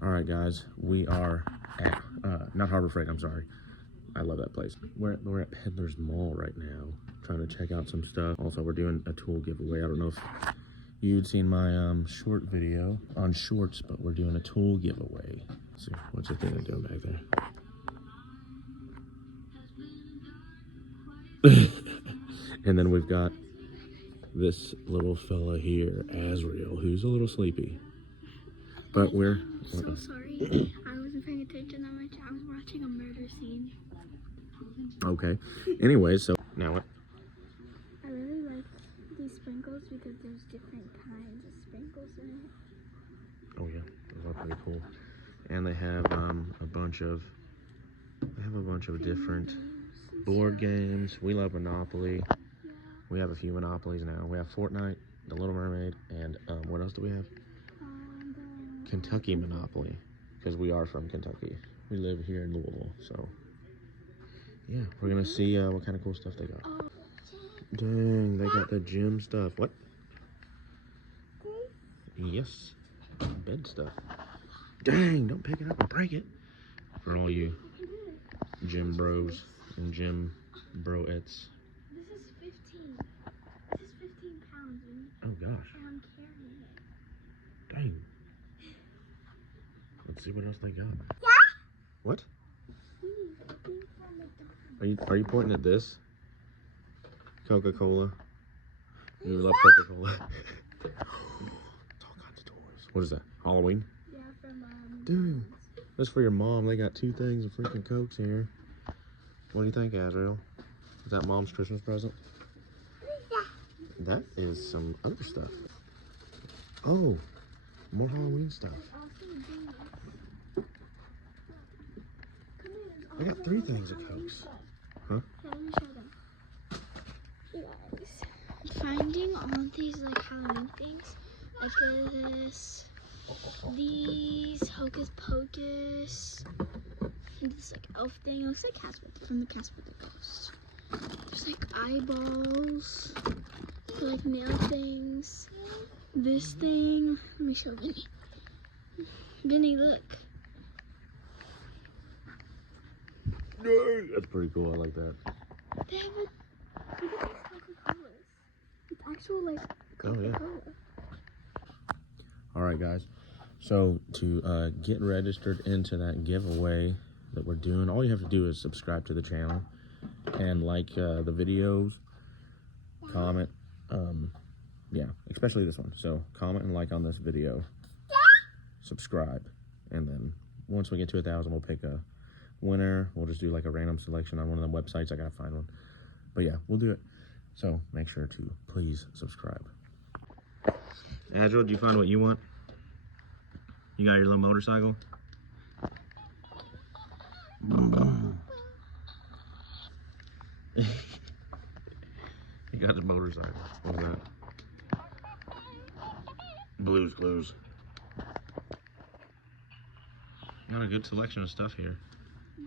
All right, guys, we are at, not Harbor Freight, I'm sorry. I love that place. We're at Peddlers Mall right now, trying to check out some stuff. Also, we're doing a tool giveaway. I don't know if you'd seen my short video on shorts, but we're doing a tool giveaway. Let's see, what's the thing they're doing back there? And then we've got this little fella here, Azrael, who's a little sleepy. But we're... So sorry. I wasn't paying attention that much. I was watching a murder scene. Okay. Anyway, so... Now what? I really like these sprinkles because there's different kinds of sprinkles in it. Oh yeah, those are pretty cool. And they have a bunch of different board games. We love Monopoly. Yeah. We have a few Monopolies now. We have Fortnite, The Little Mermaid, and what else do we have? Kentucky Monopoly, because we are from Kentucky. We live here in Louisville, so yeah, we're gonna see what kind of cool stuff they got. Oh. Dang, they got the gym stuff. What? Yes, bed stuff. Dang, don't pick it up and break it. For all you gym bros and gym broettes. This is 15. This is 15 pounds. Oh gosh. And I'm carrying it. Dang. Let's see what else they got. Yeah. What? Are you pointing at this? Coca-Cola. You love Coca-Cola. It's all kinds of toys. What is that? Halloween? Yeah, from Dude, that's for your mom. They got 2 things of freaking Cokes here. What do you think, Azrael? Is that mom's Christmas present? Yeah. That is some other stuff. Oh, more Halloween stuff. I got 3 things of Cokes. Huh? Let me show them. You guys. Finding all these like Halloween things. Like this. These Hocus Pocus. This like elf thing. It looks like Casper from the Casper the Ghost. There's like eyeballs. For like nail things. This thing. Let me show Vinny. Vinny, look. That's pretty cool. I like that. They have a, look at these Coca-Colas. It's actual like Coca-Cola. Oh, yeah. All right, guys. So to get registered into that giveaway that we're doing, all you have to do is subscribe to the channel and like the videos, comment, yeah, especially this one. So comment and like on this video, subscribe, and then once we get to 1,000, we'll pick a winner. We'll just do like a random selection on one of the websites. I gotta find one, but yeah, we'll do it. So make sure to please subscribe. Azrael, did you find what you want? You got your little motorcycle? You got the motorcycle. What's that? Blue's Clues. Got a good selection of stuff here. Yeah.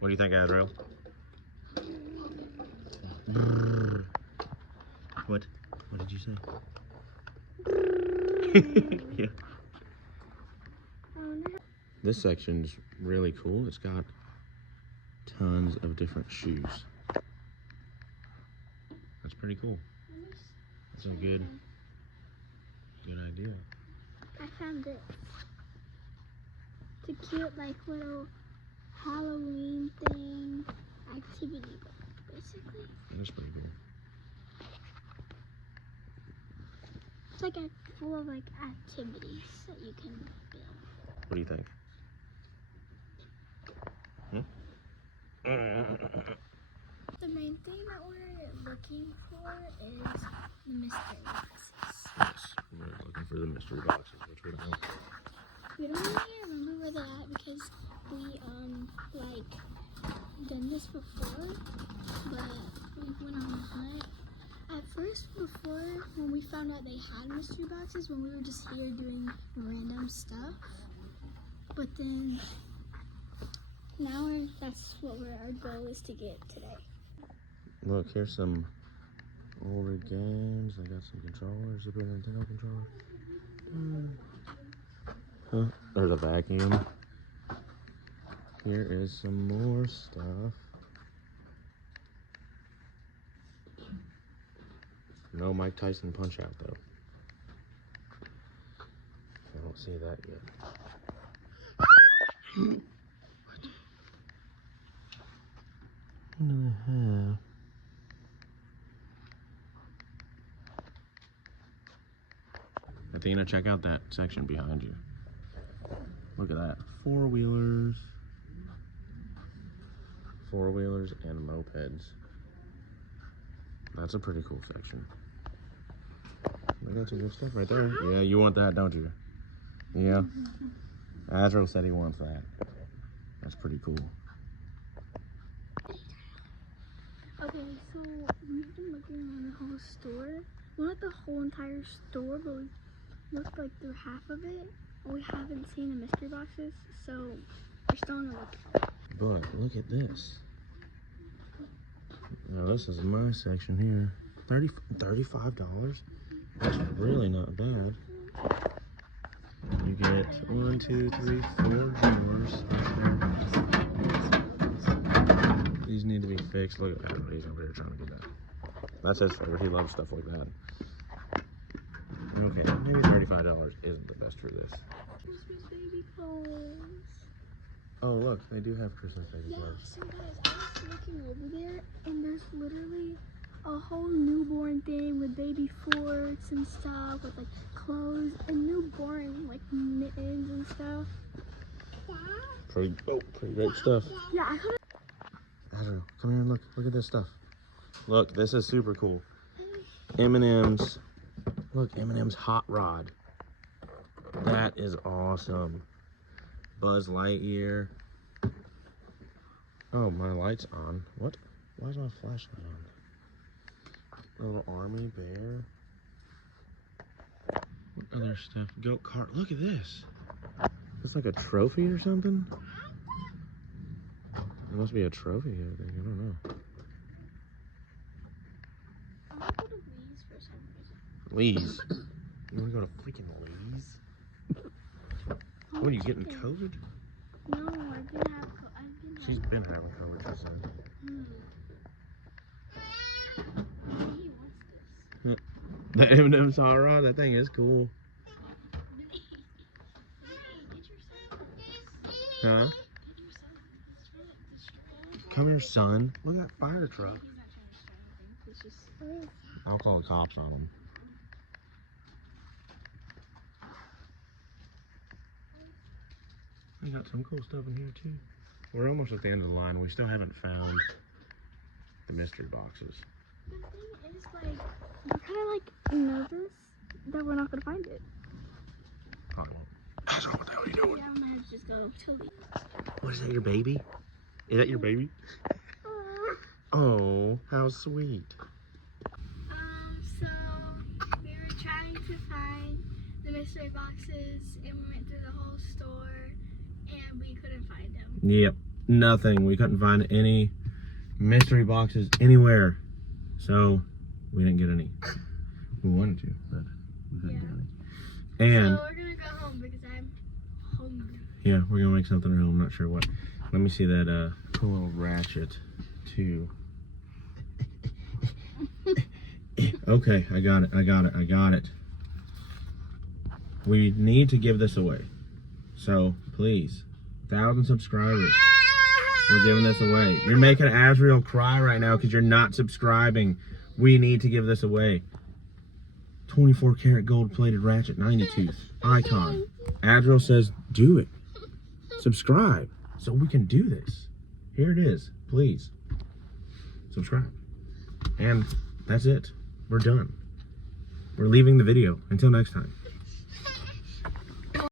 What do you think, Azrael? Brrr. What? What did you say? Yeah. This section's really cool. It's got tons of different shoes. That's pretty cool. That's a good idea. I found this. It's a cute like little Halloween thing activity book, basically. That's pretty cool. It's like full of like activities that you can build. What do you think? The main thing that we're looking for is the mystery boxes. Yes, we're looking for the mystery boxes, which we don't know. We don't really remember where they're at because we like done this before, but we went on a hunt. At first, before when we found out they had mystery boxes, when we were just here doing random stuff, but then now that's what our goal is to get today. Look, here's some older games. They got some controllers, Super Nintendo controller. There's a vacuum. Here is some more stuff. No Mike Tyson Punch Out though. I don't see that yet. What do I have? Athena, check out that section behind you. Look at that. Four-wheelers and mopeds. That's a pretty cool section. We got some good stuff right there. Yeah, you want that, don't you? Yeah. Azrael said he wants that. That's pretty cool. Okay, so we've been looking around the whole store. Well, not the whole entire store, but we looked like through half of it. We haven't seen the mystery boxes, so we're still on the lookout. But look at this. Now this is my section here. $35. That's really not bad. You get 1, 2, 3, 4 drawers. These need to be fixed. Look at that. He's over here trying to get that. That's his favorite. He loves stuff like that. Okay, maybe $35 isn't the best for this. Christmas baby clothes. Oh, look, they do have Christmas baby clothes. So guys, I was looking over there, and there's literally a whole newborn thing with baby forks and stuff, with like clothes and newborn like mittens and stuff. Pretty great stuff. Yeah, I could. I don't know. Come here and look. Look at this stuff. Look, this is super cool. M&M's. Look, M&M's Hot Rod. That is awesome. Buzz Lightyear. Oh, my light's on. What? Why is my flashlight on? A little army bear. What other stuff? Goat cart. Look at this. It's like a trophy or something. It must be a trophy, I think. I don't know. I want to go to Lee's for some reason. Lee's? You want to go to freaking Lee's? What are you getting, COVID? No, I've been having. She's been having COVID, she said. He wants this. The M&M's Hot Rod, that thing is cool. Huh? Come here, son. Look at that fire truck. I'll call the cops on him. We got some cool stuff in here too. We're almost at the end of the line. We still haven't found the mystery boxes. The thing is, like, we're kind of like nervous that we're not gonna find it. Probably won't. I don't know what the hell are you doing. Yeah, I'm gonna just go to Lee. What is that, your baby? Is that your baby? Oh, how sweet. So we were trying to find the mystery boxes, and we went through the whole store, and we couldn't find them. Yep, nothing. We couldn't find any mystery boxes anywhere. So we didn't get any. We wanted to, but we couldn't get any. And so we're gonna go home because I'm hungry. yeah, we're gonna make something at home. I'm not sure what. Let me see that cool little ratchet too. Okay, I got it. We need to give this away. So please, 1,000 subscribers. We're giving this away. You're making Azrael cry right now because you're not subscribing. We need to give this away. 24 karat gold plated ratchet, 90 tooth icon. Azrael says, do it. Subscribe so we can do this. Here it is. Please subscribe. And that's it. We're done. We're leaving the video. Until next time.